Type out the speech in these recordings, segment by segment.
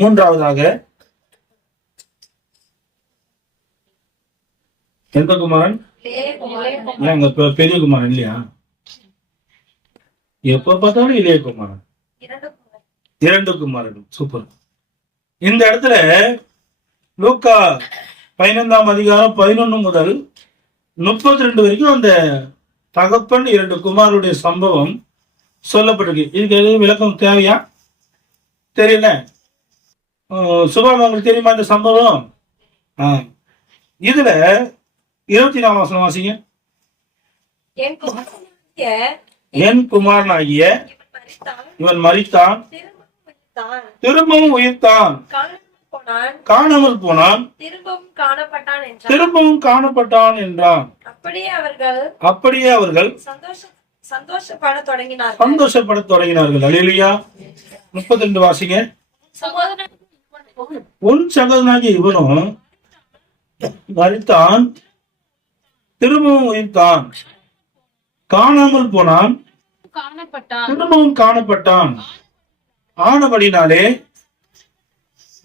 மூன்றாவதாக எந்த குமாரன்? பெரிய குமாரன் இல்லையா? எப்ப பார்த்தாலும் இளைய குமாரன், இரண்டு குமாரன். சூப்பர். இந்த இடத்துல லூக்கா 15ஆம் அதிகாரம் 11 முதல் 32 வரைக்கும் அந்த தகப்பன் இரண்டு குமாரனுடைய சம்பவம் சொல்லப்பட்டிருக்கு. இதுக்கு எதுவும் விளக்கம் தேவையா? தெரியல. சுபாம் உங்களுக்கு தெரியுமா இந்த சம்பவம்? இதுல 24ஆம் வசனம் வாசிங்க. என் குமாரனாகிய இவன் மரித்தான், திரும்பவும் உயிர்த்தான், காணாமல் போனான், திரும்பவும் காணப்பட்டான் என்றான். அப்படியே அவர்கள் சந்தோஷப்படத் தொடங்கினார்கள். அல்லேலூயா. 32 வாசிங்க. உன் சகோதரனாகிய இவனும் மரித்தான், திரும்பவும் உயிர்த்தான், காணாமல் போனான், திரும்பவும் காணப்பட்டான். ஆனபடினாலே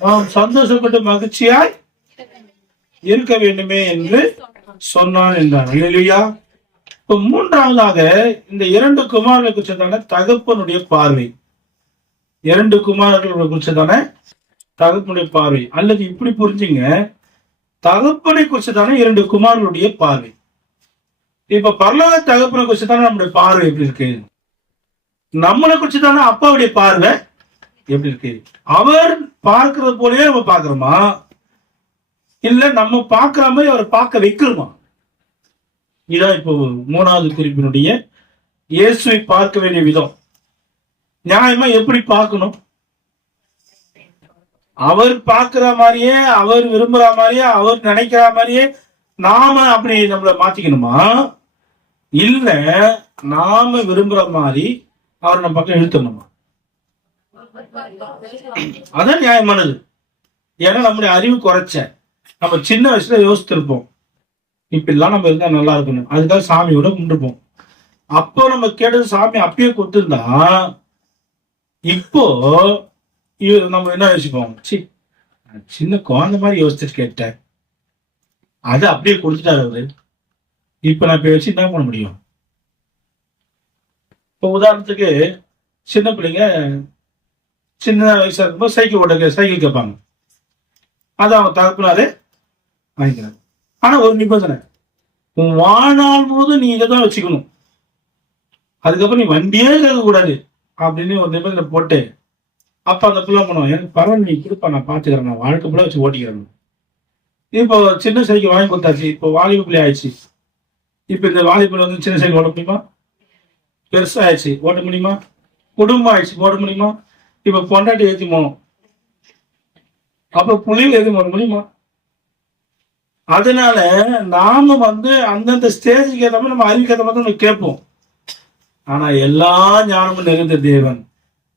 நாம் சந்தோஷப்பட்டு மகிழ்ச்சியாய் இருக்க வேண்டுமே என்று சொன்னான் என்றான். அல்லேலூயா. இப்ப மூன்றாவதாக இந்த இரண்டு குமாரர்களை குறிச்சதான தகப்பனுடைய பார்வை, இரண்டு குமாரர்களை குறிச்சதான தகப்பனுடைய பார்வை, அல்லது இப்படி புரிஞ்சுங்க, தகப்பனை குறிச்சதான இரண்டு குமாரர்களுடைய பார்வை. இப்ப பரலோக தகப்பனை குறிச்சதான நம்முடைய பார்வை எப்படி இருக்கு? நம்மளை குறிச்சதான அப்பாவுடைய பார்வை எப்படி இருக்கு? அவர் பார்க்கறது போலவே நம்ம பாக்குறோமா, இல்ல நம்ம பாக்குற மாதிரி அவர் பார்க்க வைக்கிறோமா? இதான் இப்போ மூணாவது குறிப்பினுடைய இயேசுவை பார்க்க வேண்டிய விதம். நியாயமா எப்படி பார்க்கணும்? அவர் பார்க்கிற மாதிரியே, அவர் விரும்புற மாதிரியே, அவர் நினைக்கிற மாதிரியே நாம அப்படி நம்மளை மாத்திக்கணுமா, இல்ல நாம விரும்புற மாதிரி அவர் நம்ம பக்கம் இழுத்தணுமா? அதான் நியாயமானது. ஏன்னா நம்முடைய அறிவு குறைச்ச, நம்ம சின்ன வயசுல யோசித்திருப்போம், இப்படிலாம் நம்ம இருந்தா நல்லா இருக்கணும், அதுக்காக சாமியோட கும்பிட்டுருப்போம். அப்போ நம்ம கேட்டது சாமி அப்பயே கொடுத்துருந்தா, இப்போ நம்ம என்ன யோசிப்போம், சின்ன குழந்தை மாதிரி யோசிச்சுட்டு கேட்டேன், அது அப்படியே கொடுத்துட்டாரு அவரு, இப்ப நான் இப்ப வச்சு என்ன பண்ண முடியும்? இப்போ உதாரணத்துக்கு சின்ன பிள்ளைங்க சின்ன வயசா இருக்கும்போது சைக்கிள் கேட்பாங்க, அது அவங்க தகப்பனாரு வாங்கிக்கிறாங்க. ஆனா ஒரு நிபந்தனை, உன் வாழ்நாள் முழுவதும் நீ இதைதான் வச்சுக்கணும், அதுக்கப்புறம் நீ வண்டியே கேட்கக்கூடாது அப்படின்னு ஒரு நிபந்தனை போட்டு, அப்ப அந்த பிள்ளை பண்ணுவோம், எனக்கு பரவாயில்ல நீ கொடுப்பா, நான் பாத்துக்கிறேன், நான் வாழ்க்கை பிள்ளை வச்சு ஓட்டிக்கிறேன். இப்போ சின்ன சைக்கிள் வாங்கி கொடுத்தாச்சு, இப்போ வாலிப பிள்ளை ஆயிடுச்சு. இப்ப இந்த வாலிபுல வந்து சின்ன சைக்கிள் ஓட்ட முடியுமா? பெருசா ஆயிடுச்சு, ஓட்ட முடியுமா? குடும்பம் ஆயிடுச்சு, ஓட்ட முடியுமா? இப்ப பொண்டாட்டி ஏற்றி போகணும், அப்ப புள்ளியில் ஏற்றி போட முடியுமா? அதனால நாம வந்து அந்தந்த ஸ்டேஜுக்கு ஏற்ற மாதிரி நம்ம அறிவுக்கு ஏற்ற மாதிரி நம்ம கேட்போம். ஆனா எல்லா ஞானமும் நிறைந்த தேவன்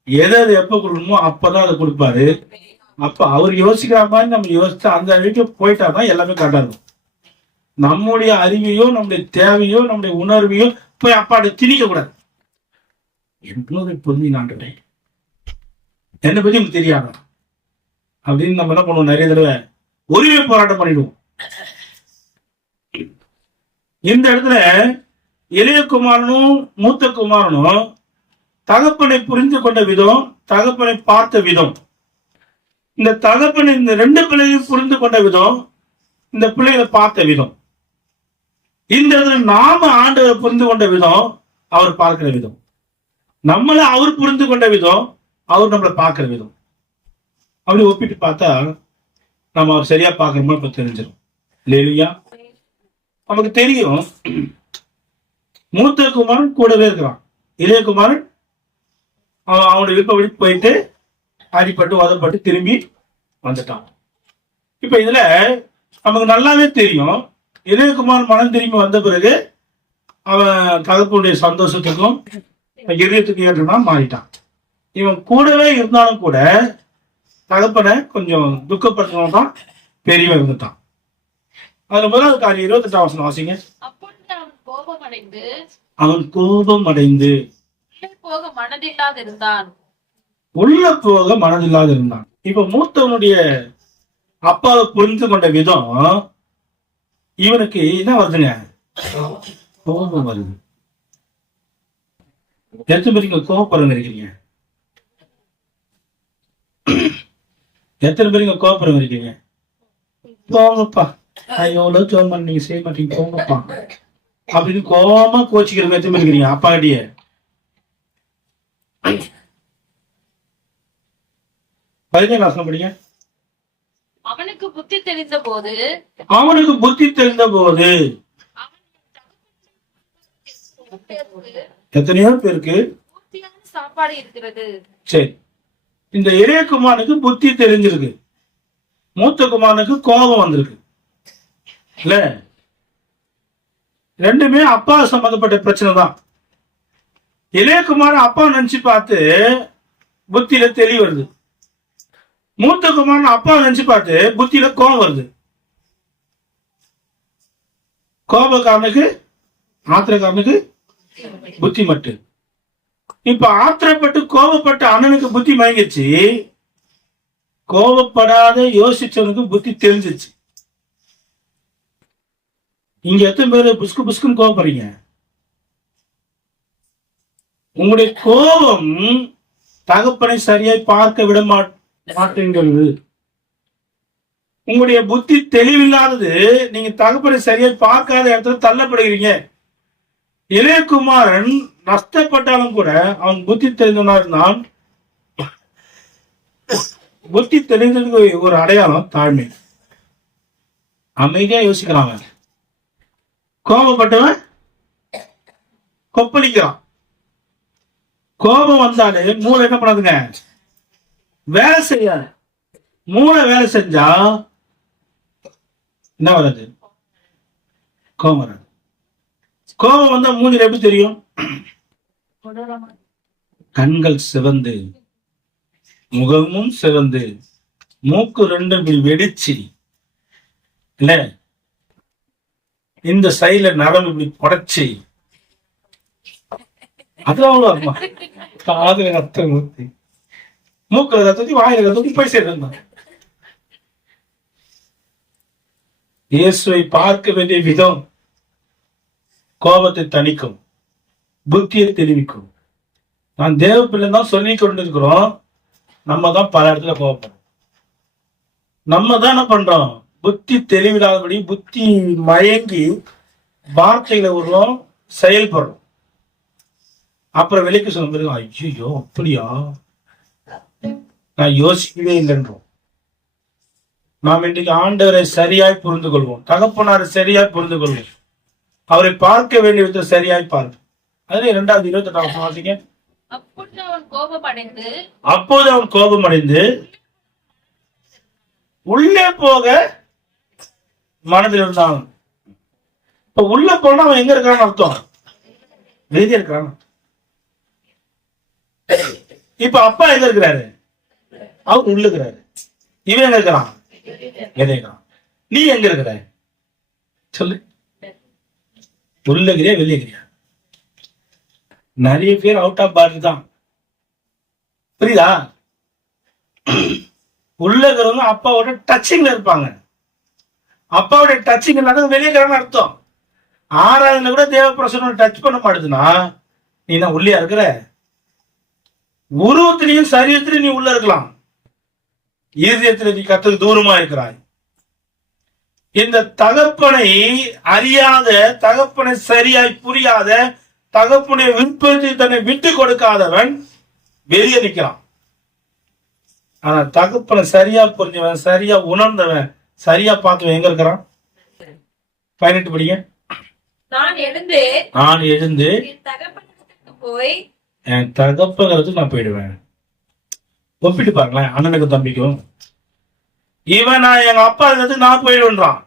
எதை எப்ப கொடுக்கணுமோ அப்பதான் அதை கொடுப்பாரு. அப்ப அவர் யோசிக்கிற மாதிரி நம்ம யோசிச்சு அந்த அறிவுக்கு போயிட்டாதான் எல்லாமே கரெக்டா இருக்கும். நம்முடைய அறிவையோ, நம்முடைய தேவையோ, நம்முடைய உணர்வையோ போய் அப்பாட்ட திணிக்க கூடாது. எவ்வளவு பொருந்தி நான்டே, என்னை பத்தி உங்களுக்கு தெரியாத அப்படின்னு நம்ம என்ன பண்ணுவோம், நிறைய தடவை உரிமை போராட்டம் பண்ணிடுவோம். இந்த இடத்துல இளைய குமாரனும் மூத்த குமாரனும் தகப்பனை புரிந்து கொண்ட விதம், தகப்பனை பார்த்த விதம், இந்த தகப்பனை இந்த ரெண்டு பிள்ளைகளையும் புரிந்து கொண்ட விதம், இந்த பிள்ளைகளை பார்த்த விதம், இந்த இடத்துல நாம ஆண்டவரை புரிந்து கொண்ட விதம், அவர் பார்க்கிற விதம், நம்மள அவர் புரிந்து கொண்ட விதம், அவர் நம்மளை பார்க்கிற விதம், அப்படி ஒப்பிட்டு பார்த்தா நம்ம அவர் சரியா பார்க்கணுமோ இப்ப தெரிஞ்சிடும். இல்லையா? நமக்கு தெரியும், மூத்த குமாரன் கூடவே இருக்கிறான், இளைய குமாரன் அவனுடைய விருப்பப்படி போயிட்டு அடிப்பட்டு உதப்பட்டு திரும்பி வந்துட்டான். இப்ப இதுல நமக்கு நல்லாவே தெரியும், இளையகுமாரன் மனம் திரும்பி வந்த பிறகு அவன் தகப்பனுடைய சந்தோஷத்துக்கும் இதயத்துக்கு ஏற்றனா மாறிட்டான். இவன் கூடவே இருந்தாலும் கூட தகப்பனை கொஞ்சம் துக்கப்படுத்தணும் தான் பெரியவன் இருந்துட்டான். அதுல முதலாவது காரியம் 28ஆம் வசனம் வாசிங்க. அவன் கோபம் அடைந்து போக மனதில்லாதிருந்தான். உள்ள போக மனதில்லாதிருந்தான். இப்ப மூத்தவனுடைய அப்பாவை புரிந்து கொண்ட விதம் இவனுக்கு என்ன வருதுங்க? கோபம் வருது. எத்தனை பேருக்கு கோபப்படுறவங்க இருக்கீங்க? எத்தனை பேருக்கு கோபப்படுறவங்க இருக்கீங்க? போங்கப்பா, நான் எவ்வளவு ஜோம் நீங்க செய்ய மாட்டீங்க, போங்கப்பா அப்படின்னு கோபமா கோச்சிக்கிறவங்க எத்தனை பேர் இருக்கிறீங்க? அப்பா கிட்டயே பதினேழு படிங்க. அவனுக்கு புத்தி தெரிந்த போது எத்தனையோ பேருக்கு சாப்பாடு இருக்கிறது. சரி, இந்த இளைய குமாரனுக்கு புத்தி தெரிஞ்சிருக்கு, மூத்த குமாரனுக்கு கோபம் வந்திருக்கு இல்ல? ரெண்டுமே அப்பா சம்பந்தப்பட்ட பிரச்சனை தான். இளைய குமாரன் அப்பா நினைச்சு பார்த்து புத்தியில தெளிவு வருது. மூத்த குமாரன் அப்பா நினைச்சு பார்த்து புத்தியில கோபம் வருது. கோபக்காரனுக்கு ஆத்திரக்காரனுக்கு புத்தி மட்டும். இப்ப ஆத்திரப்பட்டு கோபப்பட்ட அண்ணனுக்கு புத்தி மயங்கிச்சு, கோபப்படாத யோசிச்சவனுக்கு புத்தி தெரிஞ்சிச்சு. இங்க எத்தனை பேரு புஸ்கு புஸ்குன்னு கோபப்படுறீங்க? உங்களுடைய கோபம் தகப்பனை சரியாய் பார்க்க விட மாட்டேங்கிறது. உங்களுடைய புத்தி தெளிவில்லாதது, நீங்க தகப்பனை சரியாய் பார்க்காத இடத்துல தள்ளப்படுகிறீங்க. இளையகுமாரன் நஷ்டப்பட்டாலும் கூட அவன் புத்தி தெரிந்தவனா இருந்தான். புத்தி தெரிந்ததுக்கு ஒரு அடையாளம் தாழ்மை. அமைதியா யோசிக்கிறான். கோபப்பட்டவன் கொப்பளிக்கிறான். கோபம் வந்தாலே மூளை என்ன பண்ணாதுங்க? வேலை செய்யாது. மூளை வேலை செஞ்சா என்ன வராது? கோபம் வராது. கோபம் வந்தா மூஞ்சில எப்படி தெரியும்? கண்கள் சிவந்து, முகமும் சிவந்து, மூக்கு ரெண்டும் வெடிச்சு இல்ல, இந்த சைடுல நரம்பு இப்படி புடைச்சி, அதான் காதுல ரத்தம் ஊத்தி, மூக்குல ரத்தத்தி, வாயில ரத்தத்தி போய் சேர்ந்தான். இயேசுவை பார்க்க வேண்டிய விதம் கோபத்தை தணிக்கும், புத்தியை தெரிவிக்கும். நான் தேவ பிள்ளை தான் சொல்லி கொண்டிருக்கிறோம். நம்ம தான் பல இடத்துல கோபப்படுறோம். நம்ம தான் என்ன பண்றோம்? புத்தி தெளிவில்லாதபடி புத்தி மயங்கி வார்த்தைகளை விடுறோம், செயல்படுறோம். அப்புறம் வெளிக்கு சொல்ல பிறகு ஐயோ அப்படியா, நான் யோசிக்கவே இல்லைன்றோம். நாம் இன்றைக்கு ஆண்டவரை சரியாய் புரிந்து கொள்வோம், தகப்பனாரை சரியாய் புரிந்து கொள்வோம், அவரை பார்க்க வேண்டிய விதத்தை சரியாய் பார்ப்போம். அது 2:28 வாசிங்க. அப்போது அவன் கோபமடைந்து உள்ளே போக மனதில் இருந்தான். இப்ப உள்ள போனா அவன் எங்க இருக்கான்னு அர்த்தம்? வெளியே இருக்கிறான். இப்ப அப்பா எங்க இருக்கிறாரு? அவர் உள்ள இருக்கிறாரு. இவன் எங்க இருக்கிறான்? வெளியே இருக்கிறான். நீ எங்க இருக்கிற? சொல்லு. உள்ளகிறியா வெளியேகிறியா? நிறைய பேர் அவுட் ஆஃப் பாடி தான். புரியுதா? உள்ளகிறவங்க அப்பாவோட டச்சிங்ல இருப்பாங்க. அப்பாவோட டச்சிங் இல்லாத வெளியேகிறான்னு அர்த்தம். ஆறாவதுல கூட தேவ பிரசனம் டச் பண்ண மாட்டேதுன்னா நீ என்ன உள்ளே இருக்கிற? உருவத்திலையும் சரீரத்திலையும் நீ உள்ள இருக்கலாம், இருதயத்தில் நீ கர்த்தருக்கு தூரமா இருக்கிறாய். இந்த தகப்பனை அறியாத, தகப்பனை சரியாய் புரியாத, தகப்பனை விருப்பத்தை தன்னை விட்டு கொடுக்காதவன் வெளியே நிற்கிறான். ஆனா தகப்பனை சரியா புரிஞ்சவன், சரியா உணர்ந்தவன், சரியா பார்த்தவன் எங்க இருக்கிறான்? 18 படிங்க. நான் எழுந்து போய் என் தகப்பங்கிறதுக்கு நான் போயிடுவேன். ஒப்பிட்டு பாருங்களேன் அண்ணனுக்கும் தம்பிக்கும். இவன் நான் எங்க அப்பா இருக்கிறதுக்கு நான் போயிடுவேன்றான்.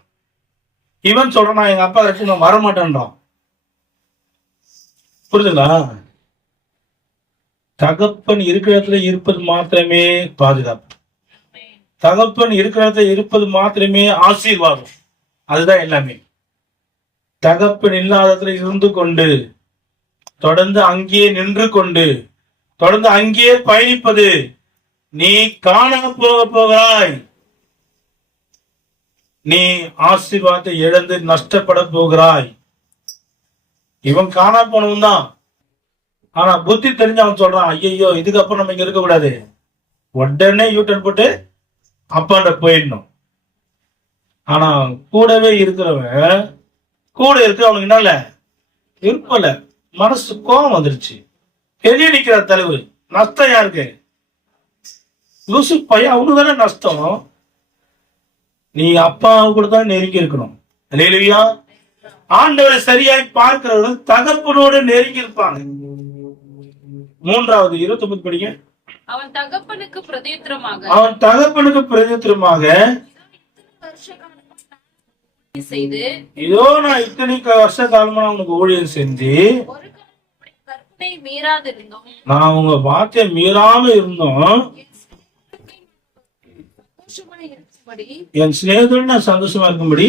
இவன் சொல்றான் நான் எங்க அப்பா இருக்கிறதுக்கு நான் வரமாட்டேன்றான். புரியுதுங்களா? தகப்பன் இருக்கிற இடத்துல இருப்பது மாத்திரமே பாதுகாப்பு. தகப்பன் இருக்கிற இடத்துல இருப்பது மாத்திரமே ஆசீர்வாதம். அதுதான் எல்லாமே. தகப்பன் இல்லாத இடத்துல இருந்து கொண்டு தொடர்ந்து அங்கேயே நின்று கொண்டு தொடர்ந்து அங்கேயே பயணிப்பது நீ காணாம போகிறாய். நீ ஆசீர்வாதத்தை இழந்து நஷ்டப்பட போகிறாய். இவன் காணா போனவன் தான். ஆனா புத்தி தெரிஞ்சவன் சொல்றான், ஐயோ இதுக்கப்புறம் நம்ம இங்க இருக்க கூடாது, உடனே யூட்டன் போட்டு அப்பாண்ட போயிடணும். ஆனா கூடவே இருக்கிறவன் கூட இருக்க அவனுக்கு என்னல விருப்பல, மனசு கோபம் வந்துருச்சு. பெரிய நிக்கிற தலைவர், நஷ்டம் யாருக்கு? லூசு பையன், அவனுக்கு தானே நஷ்டம். நீ அப்பாவை கூட தான் நெருங்கி இருக்கணும். அல்லேலூயா. ஆண்டவரை சரியாய் பார்க்கிறவர்கள் தகப்பனோடு நெருங்கி இருப்பாங்க. 3வது 29 படிங்க. அவன் தகப்பனுக்கு பிரதித்திரமாக செய்து, இதோ நான் இத்தனை வருஷ காலமா உனக்கு ஊழியம் செஞ்சு ஒரு கற்பனை மீறாதிருந்தோம், நான் உங்க வார்த்தையை மீறாம இருந்தோம், என் சிநேகிதன் நான் சந்தோஷமா இருக்கும்படி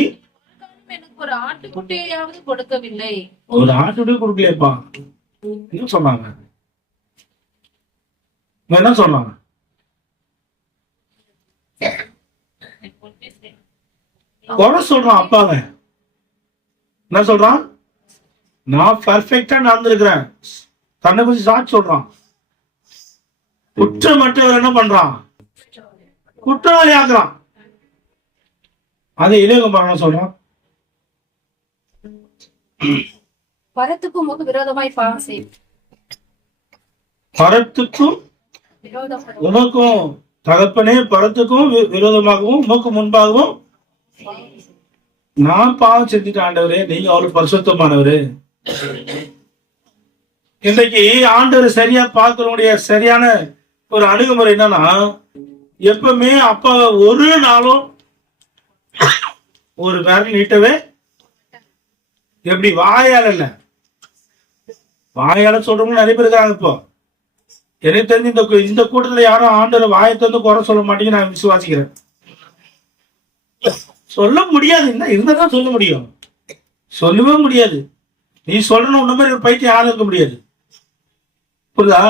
எனக்கு ஒரு ஆட்டுக்குட்டியாவது கொடுக்கவில்லை. ஒரு ஆட்டுக்குட்டி கொடுக்கலையப்பா. என்ன சொன்னாங்க? என்ன சொன்னாங்க? குறை சொல்றான் அப்பாவை. என்ன சொல்றான்? நான் பர்ஃபெக்டா நடந்திருக்கிறேன். தன்னை குறிச்சு சாட்சி சொல்றான். குற்றமற்றவர் என்ன பண்றான்? குற்றவாளி ஆக்குறான். அதை இளையகுமாரன் சொல்றான், பரத்துக்கும் உமக்கு விரோதமாய் பாவம் செய். பரத்துக்கும் உமக்கும் தகப்பனே, பரத்துக்கும் விரோதமாகவும் உமக்கு முன்பாகவும் நான் பாவம் செஞ்சுட்டு ஆண்டவரே, நீங்க அவ்வளவு பரிசுத்தமானவரு. இன்றைக்கு ஆண்டவர் சரியா பார்க்கறவங்களுடைய சரியான ஒரு அணுகுமுறை என்னன்னா, எப்பவுமே அப்பாவை ஒரு நாளும் ஒரு விரல் நீட்டவே, எப்படி வாயால இல்ல, வாயால சொல்றவங்க நிறைய பேர் இருக்காங்க. இப்போ எனக்கு தெரிஞ்சு இந்த கூட்டத்துல யாரும் ஆண்டவர் வாயை தந்து குறை சொல்ல மாட்டீங்க நான் விசுவாசிக்கிறேன். சொல்ல முடியாது, இருந்தாதான் சொல்ல முடியும். சொல்லவே முடியாது. நீ சொல்லணும் உன்ன மாதிரி ஒரு பைத்தியம் யாரும் இருக்க முடியாது. புரியுதா?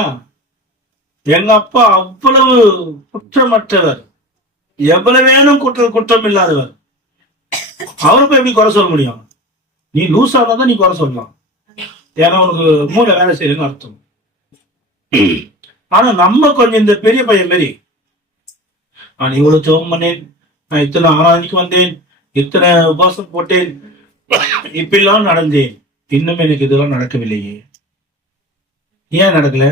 எங்க அப்பா அவ்வளவு குற்றமற்றவர், எவ்வளவு வேணும் குற்றம் இல்லாதவர். அவரை போய் எப்படி குறை சொல்ல முடியும்? நீ லூஸா இருந்தா தான் நீ குறை சொல்லலாம். ஏன்னா உனக்கு மூளை வேலை செய்யணும்னு அர்த்தம். ஆனா நம்ம கொஞ்சம் இந்த பெரிய பையன் மாரி, நான் இவ்வளவு ஜெபம் பண்ணேன், நான் இத்தனை ஆராய்ச்சிக்கு வந்தேன், இத்தனை உபாசம் போட்டேன், இப்பெல்லாம் நடந்தேன், இன்னும் எனக்கு இதெல்லாம் நடக்கவில்லையே. ஏன் நடக்கல?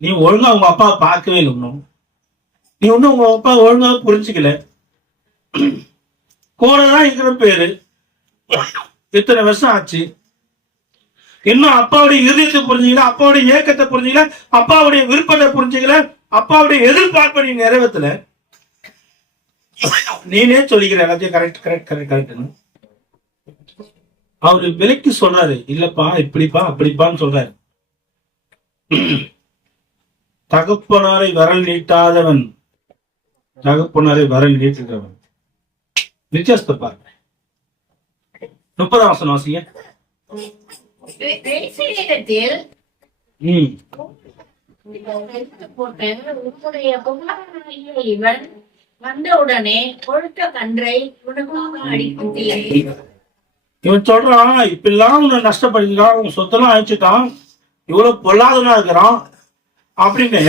நீ ஒழுங்கா உங்க அப்பா பார்க்கவே இல்லை. இன்னும் நீ ஒன்னும் உங்க அப்பா ஒழுங்கா புரிஞ்சுக்கல. கூடதான் இருக்கிற பேரு, இத்தனை வருஷம் ஆச்சு, இன்னும் அப்பாவுடைய இதயத்தை புரிஞ்சுக்கல, அப்பாவுடைய ஏக்கத்தை புரிஞ்சுக்கல, அப்பாவுடைய விருப்பத்தை புரிஞ்சுக்கல, அப்பாவுடைய எதிர்பார்ப்பை நீ நிறைவேற்றல. நீனே சொல்லிக்கிற எல்லாத்தையும் கரெக்ட் கரெக்ட் கரெக்ட் கரெக்ட்னு. அவரு விலைக்கு சொல்றாரு, இல்லப்பா இப்படிப்பா அப்படிப்பான்னு சொல்றாரு. தகப்பனாரை வரல் நீட்டாதவன் தகப்பனாரை வரல் நீட்டுகிறவன். வித்தியாசத்தை பாருங்க. 30ஆம் வசனம் வாசிங்க. இவன் வந்தவுடனே கொடுத்த கன்றை உனக்காக அடிக்கிறேன். இவன் சொல்றான், இப்பெல்லாம் உன்னை நஷ்டப்படுத்திட்டான், உன் சொத்தெல்லாம் அழிச்சுட்டான், இவ்வளவு பொல்லாதவனா இருக்கிறான் அப்படின்னு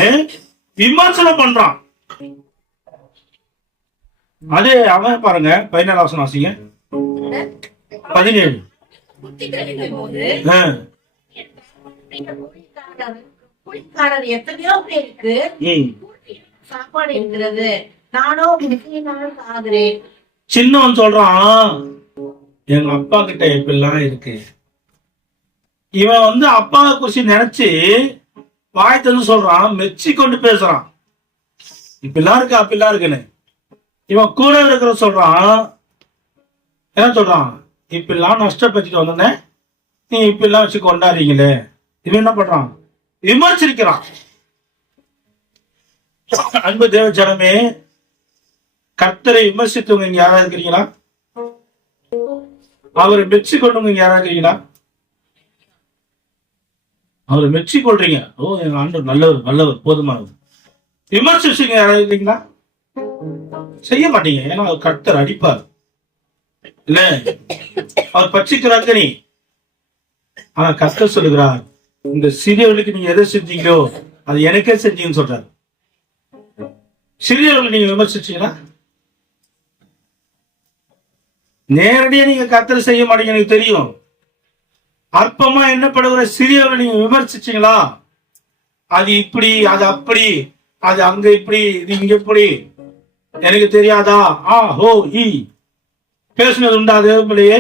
விமர்சனம் பண்றான். அதே அவன் பாருங்க 17ஆம் வசனம் வாசிங்க. 17. எத்தனையோ பேருக்கு சாப்பாடு இருக்கிறது, நானோ ஆகிறேன். சின்னவன் சொல்றான், எங்க அப்பா கிட்ட இப்பெல்லாம் இருக்கு. இவன் அப்பாவை குறிச்சு நினைச்சு வாய் தந்து சொல்றான், மெச்சி கொண்டு பேசுறான், இப்பெல்லாம் இருக்கு அப்பெல்லாம் இருக்குன்னு. இவன் கூட இருக்கிற சொல்றான், என்ன சொல்றான், இப்பெல்லாம் நஷ்டப்பட்டுட்டு வந்தோன்னே நீ இப்பெல்லாம் வச்சு கொண்டாடுறீங்களே. இவன் என்ன பண்றான், விமர்சிக்கிறான். அன்பு தேவ ஜனமே, கர்த்தரை விமர்சித்தவங்க இங்க யாராவது இருக்கிறீங்களா? அவரை மெச்சி கொண்டவங்க இங்க யாராவது இருக்கிறீங்களா? அவரை மெச்சி கொள்றீங்க. ஓ எங்க ஆண்டவர் நல்லவர் நல்லவர் போதுமானவர். விமர்சிச்சீங்க யாராவது இல்லைங்களா? செய்ய மாட்டீங்க. ஏன்னா அவர் கர்த்தர் அடிப்பார் இல்ல, அவர் பட்சிக்கிறாங்க நீ. ஆனா கர்த்தர் சொல்லுகிறார், இந்த சிறியவர்களுக்கு நீங்க எதை செஞ்சீங்களோ அது எனக்கே செஞ்சீங்கன்னு சொல்றாரு. சிறியவர்களை நீங்க விமர்சிச்சீங்களா? நேரடியா நீங்க கர்த்தர் செய்ய மாட்டீங்க, எனக்கு தெரியும். அற்பமா என்னப்படுகிற சிறியவர்களை நீங்க விமர்சிச்சீங்களா? அது இப்படி, அது அப்படி, அது அங்க இப்படி, இது இங்க இப்படி, எனக்கு தெரியாதா, ஆ ஹோ ஈ பேசுனது உண்டா? தேவப்பிள்ளையே,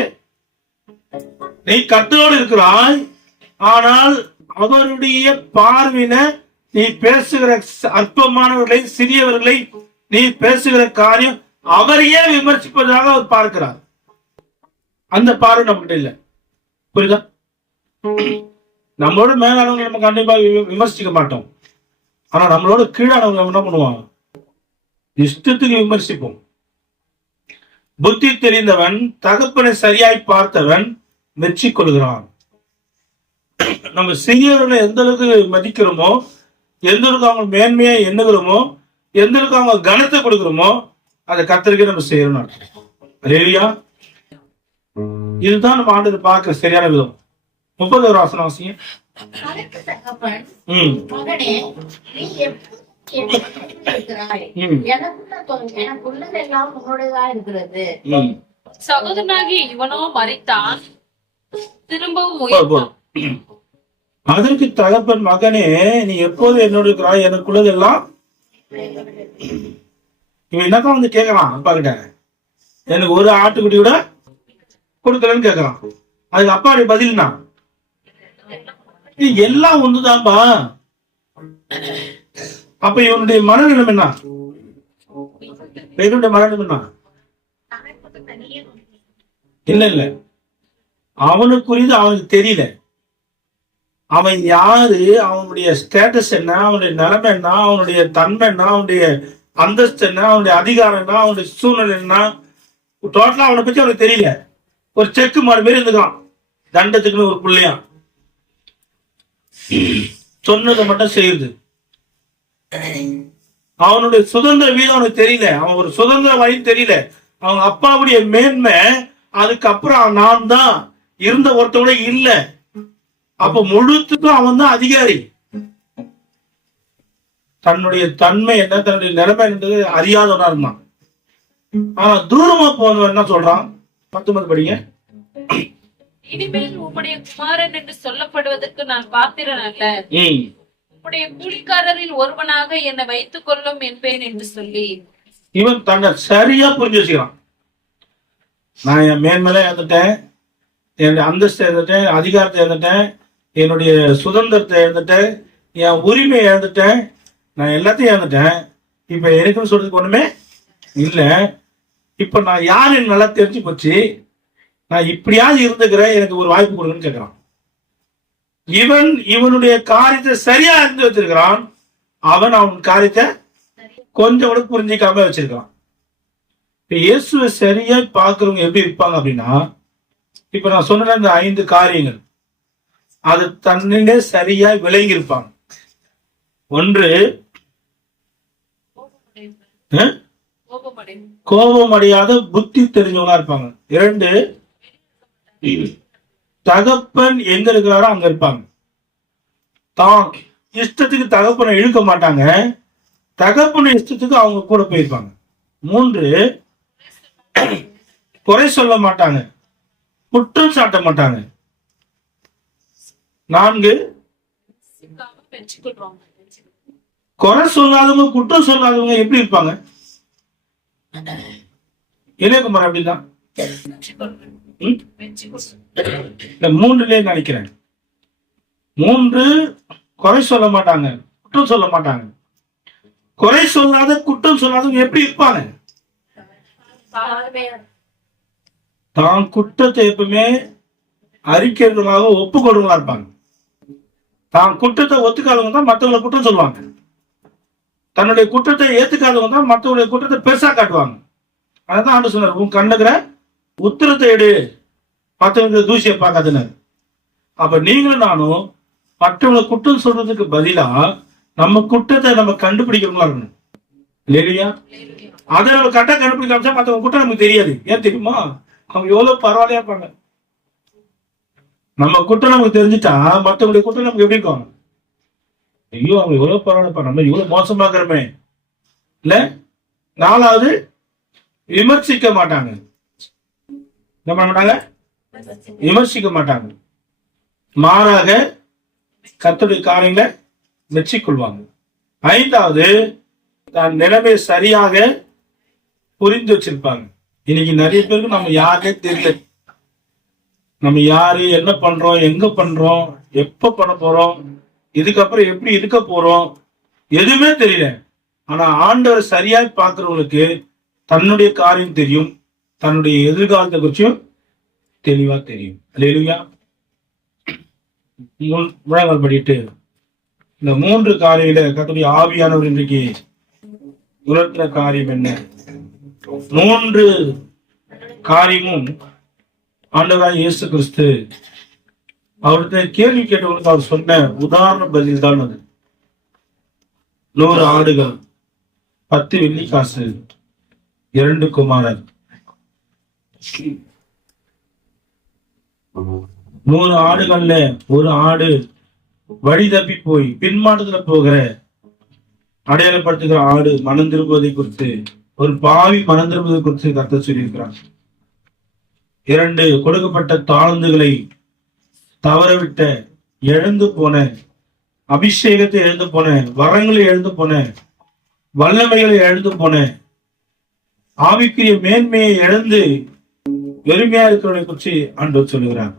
நீ கர்த்தரோடு இருக்கிறாய், ஆனால் அவருடைய பார்வையில நீ பேசுகிற அற்பமானவர்களை, சிறியவர்களை நீ பேசுகிற காரியம் அவரையே விமர்சிப்பதாக அவர் பார்க்கிறார். அந்த பார்வை நம்மகிட்ட இல்ல. புரியுதா? நம்மளோட மேலானவங்க நம்ம கண்டிப்பா விமர்சிக்க மாட்டோம். ஆனா நம்மளோட கீழானவங்க என்ன பண்ணுவாங்க? இஷ்டத்துக்கு விமர்சிப்போம். புத்தி தெரிந்தவன், தகப்பனை சரியாய் பார்த்தவன் வெற்றி கொள்கிறான். நம்ம சிறியவர்களை எந்த அளவுக்கு மதிக்கிறோமோ, எந்த அளவுக்கு அவங்க மேன்மையா எண்ணுகிறோமோ, எந்த அளவுக்கு அவங்க கனத்தை கொடுக்கிறோமோ, அதை கர்த்தருக்கே நம்ம செய்யணும். அல்லேலூயா. இதுதான் நம்ம ஆண்டு பார்க்க சரியான விதம். 30 வசனம் வாசிங்க. அதற்கு தகப்பன், மகனே, நீ எனக்குள்ளதெல்லாம் உன்னுடையதா இருக்கிறது. சகோதரனாகி இவனோ மரித்தான், திரும்பவும் உயிர்த்தான். அதற்கு தகப்பன், மகனே, நீ எப்போது என்னோட இருக்கிறாய், எனக்குள்ளதெல்லாம். இவன் என்னதான் வந்து கேட்கறான் அப்பா கிட்ட, எனக்கு ஒரு ஆட்டுக்குட்டி கூட கொடுக்கலன்னு கேட்கறான். அதுக்கு அப்பாவுடைய பதில்னா, எல்லாம் ஒண்ணுதான்பா. அப்ப இவனுடைய மனநிலம் என்ன? இவனுடைய மனநிலம் என்ன? இல்ல இல்ல, அவனுக்குரியது அவனுக்கு தெரியல. அவன் யாரு, அவனுடைய ஸ்டேட்டஸ் என்ன, அவனுடைய நிலைமை என்ன, அவனுடைய தன்மை என்ன, அவனுடைய அந்தஸ்து என்ன, அவனுடைய அதிகாரம் என்ன, அவனுடைய சூழ்நிலை என்ன, டோட்டலா அவனை பத்தி அவனுக்கு தெரியல. ஒரு செக்கு மாடு மாரி இருந்துக்கான், தண்டத்துக்குன்னு ஒரு பிள்ளையா. சொன்னதை மட்டும் செய்யுது. அவனுடைய சுதந்திர வீதம் அவனுக்கு தெரியல, அவன் ஒரு சுதந்திர வழி தெரியல. அவங்க அப்பாவுடைய மேன்மை, அதுக்கப்புறம் நான் தான் இருந்த ஒருத்தோட இல்ல. அப்ப முழுத்துக்கும் அவன் தான் அதிகாரி. தன்னுடைய தன்மை என்ன, தன்னுடைய நிலைமை என்றது அறியாதவனா இருந்தான். ஆனா தூரமா போனவன் என்ன சொல்றான்? 19 படிங்க. இனிமேல் உம்முடைய குமாரன் என்று சொல்லப்படுவதற்கு நான் பாத்திரன் அல்ல, உம்முடைய கூலிக்காரரில் ஒருவனாக என்னை வைத்துக் கொள்ளும் என்பேன் என்று சொல்லி. இவன் தன்னை சரியா புரிஞ்சு வச்சுக்கிறான். நான் என் மேன்மேல இழந்துட்டேன், என்னுடைய அந்தஸ்தை இழந்துட்டேன், அதிகாரத்தை இழந்துட்டேன், என்னுடைய சுதந்திரத்தை இழந்துட்டேன், என் உரிமையை இழந்துட்டேன், நான் எல்லாத்தையும் இழந்துட்டேன். இப்ப எனக்குன்னு சொல்றதுக்கு ஒண்ணுமே இல்லை. இப்ப நான் யாருன்னு நல்லா தெரிஞ்சு போச்சு, நான் இப்படியாவது இருந்துக்கிறேன், எனக்கு ஒரு வாய்ப்பு கொடுங்கன்னு கேட்கிறான். இவனுடைய காரியத்தை சரியா இருந்து வச்சிருக்கிறான். அவன் காரியத்தை கொஞ்சம் கூட புரிஞ்சிக்காம வச்சிருக்கான். இப்ப இயேசுவை சரியா பாக்குறவங்க எப்படி இருப்பாங்க அப்படின்னா, இப்ப நான் சொன்ன இந்த 5 காரியங்கள் அது தன்னிலே சரியா விளங்கி இருப்பாங்க. ஒன்று, கோபம் அடையாத புத்தி தெரிஞ்சவங்களா இருப்பாங்க. 2, தகப்பன் எங்க இருக்கிறாரோ அங்க இருப்பாங்க. தான் இஷ்டத்துக்கு தகப்பனை இழுக்க மாட்டாங்க, தகப்பன இஷ்டத்துக்கு அவங்க கூட போயிருப்பாங்க. 3, குறை சொல்ல மாட்டாங்க, குற்றம் சாட்ட மாட்டாங்க. 4, குறை சொல்லாதவங்க, குற்றம் சொல்லாதவங்க எப்படி இருப்பாங்க? இளையகுமார் அப்படிதான். 3 நினைக்கிறேன். 3, குறை சொல்ல மாட்டாங்க, குற்றம் சொல்ல மாட்டாங்க. குறை சொல்லாத, குற்றம் சொல்லாதவங்க எப்படி இருப்பாங்க? தான் குற்றத்தை எப்பவுமே அறிக்கைகளாக ஒப்புக்கொடுங்களா இருப்பாங்க. தான் குற்றத்தை ஒத்துக்காதவங்க தான் மற்றவங்களை குற்றம் சொல்லுவாங்க. தன்னுடைய குற்றத்தை ஏத்துக்காதவங்க தான் மற்றவங்களுடைய குற்றத்தை பெருசா காட்டுவாங்க. அதான் ஆண்டு சொன்னார், உன் கண்ணுகிற உத்தரத்தை எடு, மற்றவங்க தூசியை பார்க்காதுன்னு. அப்ப நீங்களும் நானும் மற்றவங்களை குற்றம் சொல்றதுக்கு பதிலா நம்ம குற்றத்தை நம்ம கண்டுபிடிக்கிறவங்களா இருக்கணும் இல்லையா? அதை நம்ம கரெக்டா கண்டுபிடிக்க ஆரம்பிச்சா மற்றவங்க குற்றம் நமக்கு தெரியாது. ஏன் தெரியுமா? அவங்க எவ்வளவு பரவாயில்லையா இருப்பாங்க. நம்ம குற்றம் நமக்கு தெரிஞ்சுட்டா மற்றவங்களுடைய குற்றம் நமக்கு எப்படி இருக்கும்? ஐயோ அவங்க எவ்வளவு பரவாயில்லப்பா, நம்ம இவ்வளவு மோசமாக்குறமே இல்ல. நாலாவது, விமர்சிக்க மாட்டாங்க. என்ன பண்ண மாட்டாங்க? விமர்சிக்க மாட்டாங்க. மாறாக கர்த்தருடைய காரியங்களை மெச்சிக்கொள்வாங்க. ஐந்தாவது, தான் நிலைமை சரியாக புரிந்து வச்சிருப்பாங்க. இன்னைக்கு நிறைய பேருக்கு நம்ம யாருன்னே தெரியல. நம்ம யாரு, என்ன பண்றோம், எங்க பண்றோம், எப்ப பண்ண போறோம், இதுக்கப்புறம் எப்படி இருக்க போறோம், எதுவுமே தெரியல. ஆனா ஆண்டவர் சரியா பார்க்கிறவங்களுக்கு தன்னுடைய காரியம் தெரியும், தன்னுடைய எதிர்காலத்தை குறிச்சும் தெளிவா தெரியும். அல்லேலூயா. முழங்கால் படிட்டு இந்த 3 காரியங்களை கர்த்தருடைய ஆவியானவர் இன்றைக்கு உணர்த்துற காரியம் என்ன? 3 காரியமும் ஆண்டவராய் இயேசு கிறிஸ்து அவர்கிட்ட கேள்வி கேட்டவங்களுக்கு அவர் சொன்ன உதாரண பதில் தான் அது. 100 ஆடுகள், 10 வெள்ளி காசு, 2 குமாரர். 100 ஆடுகள்ல ஒரு ஆடு வழி தப்பி போய் பின்மாற்றத்துல போகிற அடையாளப்படுத்துகிற ஆடு மனம் திரும்புவதை குறித்து, ஒரு பாவி மனம் திரும்புவதை குறித்து கர்த்தர் சொல்லியிருக்கிறார். 2 கொடுக்கப்பட்ட தாழ்ந்துகளை தவறவிட்ட, எழுந்து போன, அபிஷேகத்தை எழுந்து போன, வரங்களை எழுந்து போன, வல்லமைகளை எழுந்து போன, ஆவிக்குரிய மேன்மையை இழந்து வெறுமையா இருக்கிறவனை குறித்து ஆண்டவர் சொல்லுகிறார்.